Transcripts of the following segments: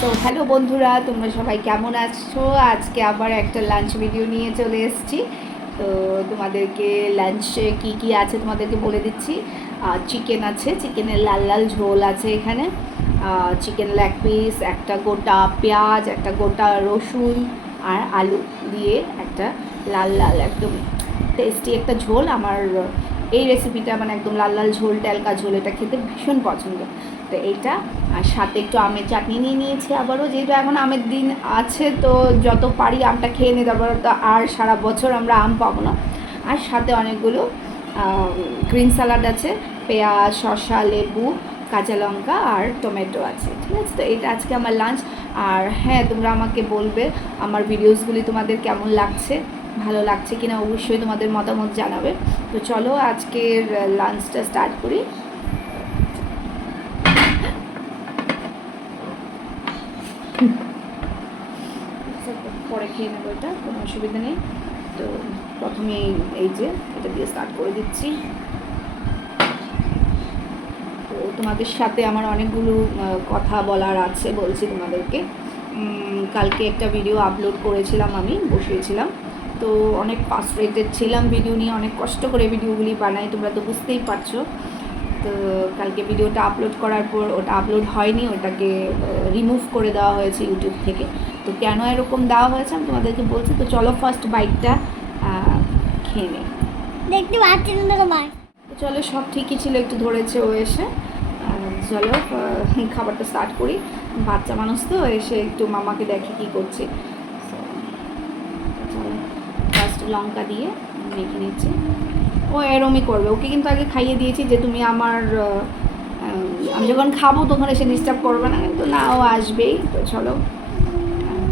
So hello বন্ধুরা, তোমরা সবাই কেমন আছো? আজকে আবার একটা লাঞ্চ ভিডিও নিয়ে চলে এসেছি। তো তোমাদেরকে লাঞ্চে কি কি আছে তোমাদেরকে বলে দিচ্ছি। চিকেন আছে, চিকেনের লাল লাল ঝোল আছে এখানে, চিকেন লেগ পিস, একটা গোটা পেঁয়াজ, একটা গোটা রসুন আর আলু দিয়ে একটা লাল লাল একদম টেস্টি একটা ঝোল। আমার এই রেসিপিটা মানে একদম লাল লাল ঝোল, টেলকা ঝোল, এটা খেতে ভীষণ পছন্দ। তো এইটা আর সাথে একটু আমের চাটনি নিয়ে নিয়েছি আবারও, যেহেতু এখন আমের দিন আছে তো যত পারি আমটা খেয়ে নিতে পারো, তো আর সারা বছর আমরা আম পাবো না। আর সাথে অনেকগুলো গ্রিন স্যালাড আছে, পেঁয়াজ, শসা, লেবু, কাঁচা লঙ্কা আর টমেটো আছে। ঠিক আছে, তো এটা আজকে আমার লাঞ্চ। আর হ্যাঁ, তোমরা আমাকে বলবে আমার ভিডিওসগুলি তোমাদের কেমন লাগছে, ভালো লাগছে কিনা অবশ্যই তোমাদের মতামত জানাবে। তো চলো আজকের লাঞ্চটা স্টার্ট করি। পরে খেয়ে নেবো, এটা কোনো অসুবিধা নেই। তো প্রথমে এই যে এটা দিয়ে স্টার্ট করে দিচ্ছি। তো তোমাদের সাথে আমার অনেকগুলো কথা বলার আছে, বলছি তোমাদেরকে। কালকে একটা ভিডিও আপলোড করেছিলাম, আমি বসিয়েছিলাম, তো অনেক ফ্রাস্ট্রেটেড ছিলাম ভিডিও নিয়ে, অনেক কষ্ট করে ভিডিওগুলি বানাই, তোমরা তো বুঝতেই পারছো। তো কালকে ভিডিওটা আপলোড করার পর ওটা আপলোড হয়নি, ওটাকে রিমুভ করে দেওয়া হয়েছে ইউটিউব থেকে। তো কেন এরকম দেওয়া হয়েছে আমি তোমাদেরকে বলছি। তো চলো ফার্স্ট বাইকটা খেয়ে নিই। দেখতে পাচ্ছি না তোমার। তো চলো, সব ঠিকই ছিল, একটু ধরেছে ও এসে। চলো খাবারটা স্টার্ট করি। বাচ্চা মানুষ তো, এসে একটু মামাকে দেখে কী করছে। চলো ফার্স্ট লঙ্কা দিয়ে মেখে নিচ্ছি। ও এরমই করবে, ওকে কিন্তু আগে খাইয়ে দিয়েছি যে তুমি আমার আমি যখন খাবো তখন এসে ডিস্টার্ব করবে না, কিন্তু না, ও আসবেই। তো চলো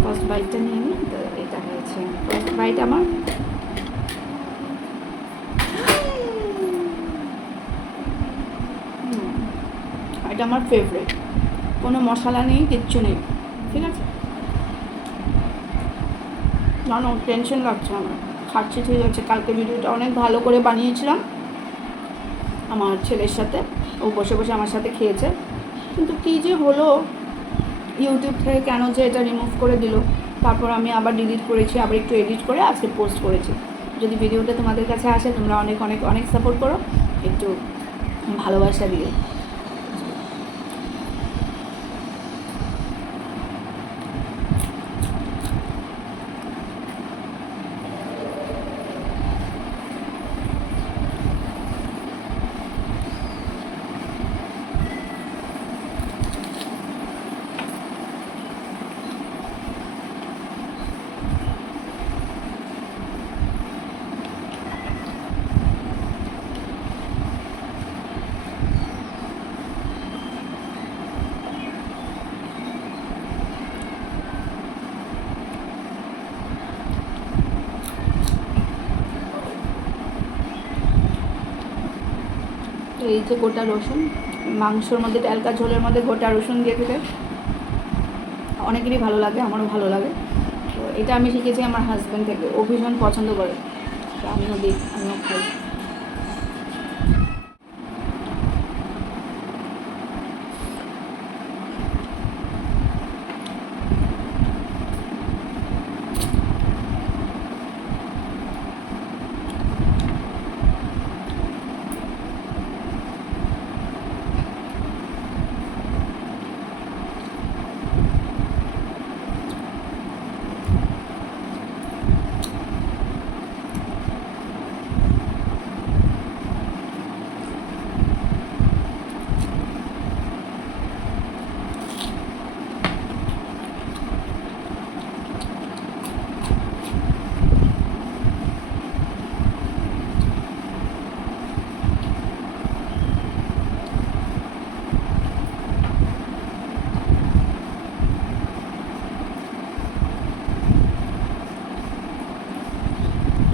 ফার্স্ট বাইটটা নিয়ে নিই। তো এটা হয়েছে ফার্স্ট বাইট আমার। এটা আমার ফেভারিট, কোনো মশলা নেই, কিচ্ছু নেই, ঠিক আছে। না না, টেনশন লাগছে আমার, খাচ্ছি, ঠিক আছে। কালকে ভিডিওটা অনেক ভালো করে বানিয়েছিলাম আমার ছেলের সাথে, ও বসে বসে আমার সাথে খেয়েছে। কিন্তু কী যে হলো, ইউটিউব থেকে কেন যে এটা রিমুভ করে দিল, তারপর আমি আবার ডিলিট করেছি, আবার একটু এডিট করে আজকে পোস্ট করেছি। যদি ভিডিওটা তোমাদের কাছে আসে, তোমরা অনেক অনেক অনেক সাপোর্ট করো, একটু ভালোবাসা দিয়ে। তো এই যে গোটা রসুন, মাংসর মধ্যে টেলকা ঝোলের মধ্যে গোটা রসুন দিয়ে দিলে অনেকেরই ভালো লাগে, আমারও ভালো লাগে। তো এটা আমি শিখেছি আমার হাজব্যান্ড থেকে, ও ভীষণ পছন্দ করে, তো আমিও দিই, আমিও খাই।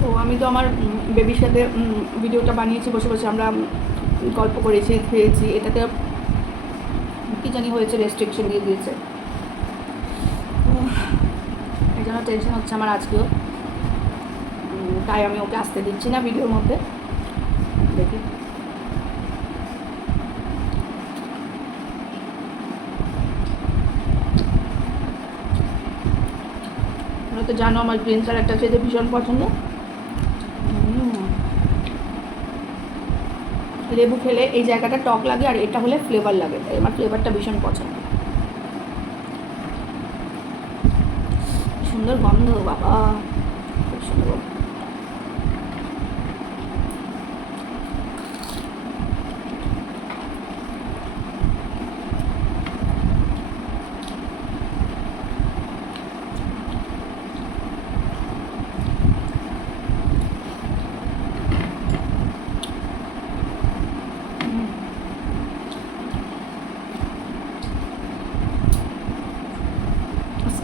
তো আমি তো আমার বেবির সাথে ভিডিওটা বানিয়েছি, বসে বসে আমরা গল্প করেছি, খেয়েছি। এটাতে কী জানি হয়েছে, রেস্ট্রিকশন দিয়ে দিয়েছে, এই জন্য টেনশন হচ্ছে আমার আজকেও। তাই আমি ওকে আসতে দিচ্ছি না ভিডিওর মধ্যে। দেখি তো জানো আমার গ্রিন স্যালাডটা খেতে ভীষণ পছন্দ। লেবু খেলে এই জায়গাটা টক লাগে, আর এটা হলে ফ্লেভার লাগে, তাই আমার ফ্লেভারটা ভীষণ পছন্দ। সুন্দর গন্ধ, বাবা খুব সুন্দর গন্ধ।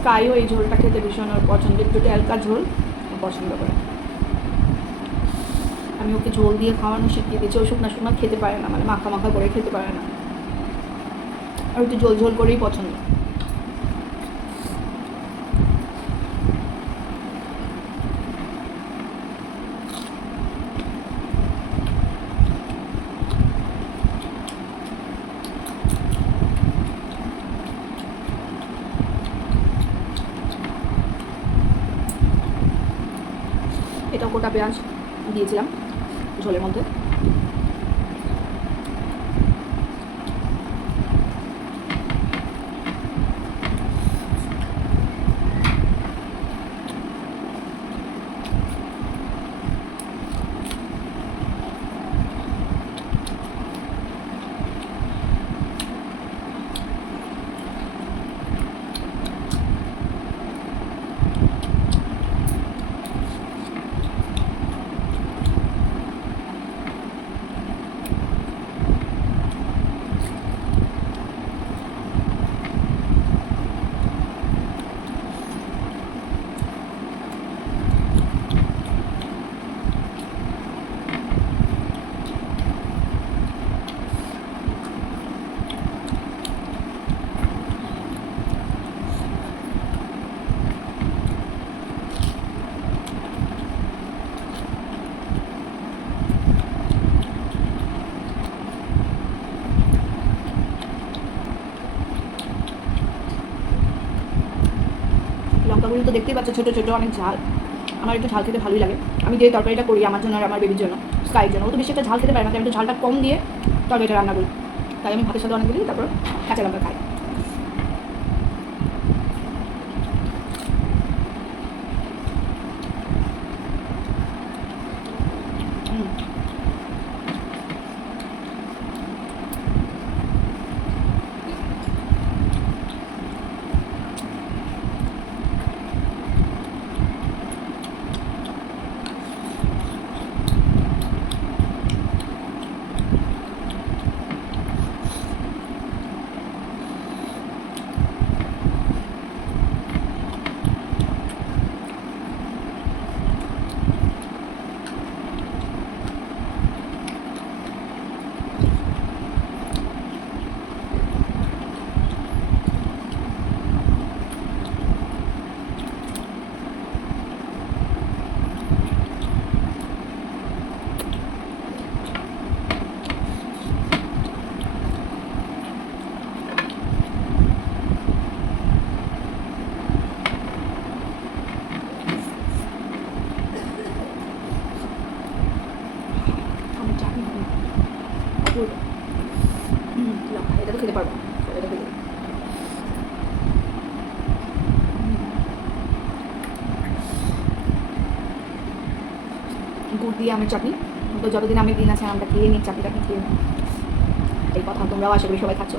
স্কাইও এই ঝোলটা খেতে ভীষণ ওর পছন্দ, একটু হালকা ঝোল পছন্দ করে। আমি ওকে ঝোল দিয়ে খাওয়ানো শিখিয়ে দিয়েছি, ও শুকনা শুকনা খেতে পারে না, মানে মাখা মাখা করে খেতে পারে না, আর একটু ঝোল ঝোল করেই পছন্দ। এটাও গোটা পেঁয়াজ দিয়েছিলাম ঝোলের মধ্যে। লঙ্কাগুলো তো দেখতেই পাচ্ছ ছোটো ছোটো, অনেক ঝাল। আমার একটু ঝাল খেতে ভালোই লাগে। আমি যে তরকারিটা করি আমার জন্য আর আমার বেবির জন্য, স্কাইয়ের জন্য, ও তো বেশি একটা ঝাল খেতে পারে না, তাই আমি একটু ঝালটা কম দিয়ে তরকারিটা রান্না করি। তাই আমি ভাতের সাথে অনেক দিই, তারপর কাঁচা লঙ্কা খাই। লঙ্কা এটা তো খেতে পারবো, এটা খেতে গুড় দিয়ে আমের চাটনি। তো যতদিন আমের দিন আছে আমরা খেয়ে নিই, চাটনিটা খেয়ে নিই। এই কথা তোমরাও আশা করি সবাই খাচ্ছ।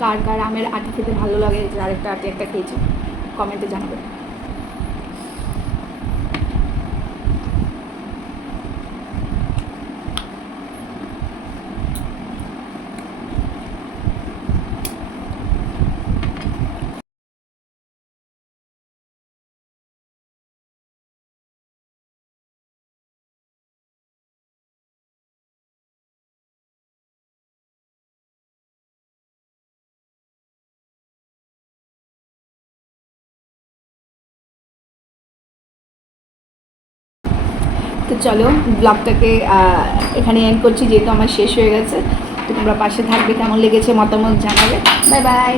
কার কার আমের আটি খেতে ভালো লাগে, যে আরেকটা আটি একটা খেয়েছি, কমেন্টে জানাবে। তো চলো ব্লগটাকে এখানে এন্ড করছি, যেহেতু আমার শেষ হয়ে গেছে। তো তোমরা পাশে থাকবে, কেমন লেগেছে মতামত জানাবে। Bye bye.